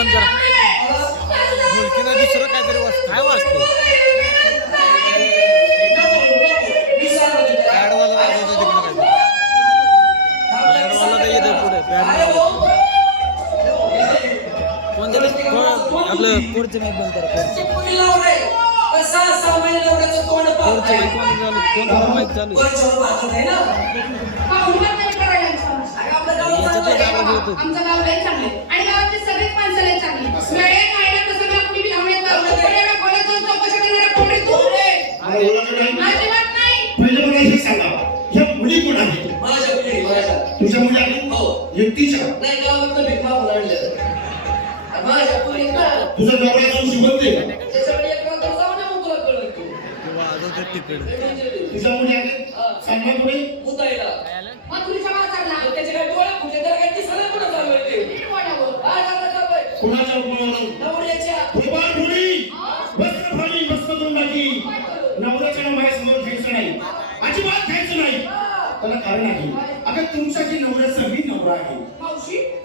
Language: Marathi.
बंद करा. ढोलकीनं दुसरं काहीतरी वाज काय तुला. पॅडवाला वाजवतं तिकडे काहीतरी. पॅडवाला तर येते पुढे पॅडवाला हो. कोणतं ते को- आपलं कोडचं नाही बंद करा ते एकटीच्या नाही गावातनं भीक मागून आणलं आणि माझ्या पिढी का तुझा नवरा जाऊन शिवते त्याच्याकडे एक नंतर जाऊ नये मग तुला कळलं की. ते वाजवतात तिकडे. तुझ्या मुली आहेत? सांगा कुठे मुतायला मथुरीच्या बाजारला. मग त्याचे काय डोळे फुटले तर काय दिसलं कुठं चालू आहे ते. चाललं, चाललंय. कुणाच्या उपमानानं नवऱ्याच्या. फुलबार मुली वस्त्र फाडी वस्त्र करून टाकी नवऱ्याच्या नाव माझ्यासमोर खायचं नाही. अजिबात खायचं नाही. त्याला कारण आहे. अगं तुमच्या जी नवऱ्याचा मी नवरा आहे. मावशी?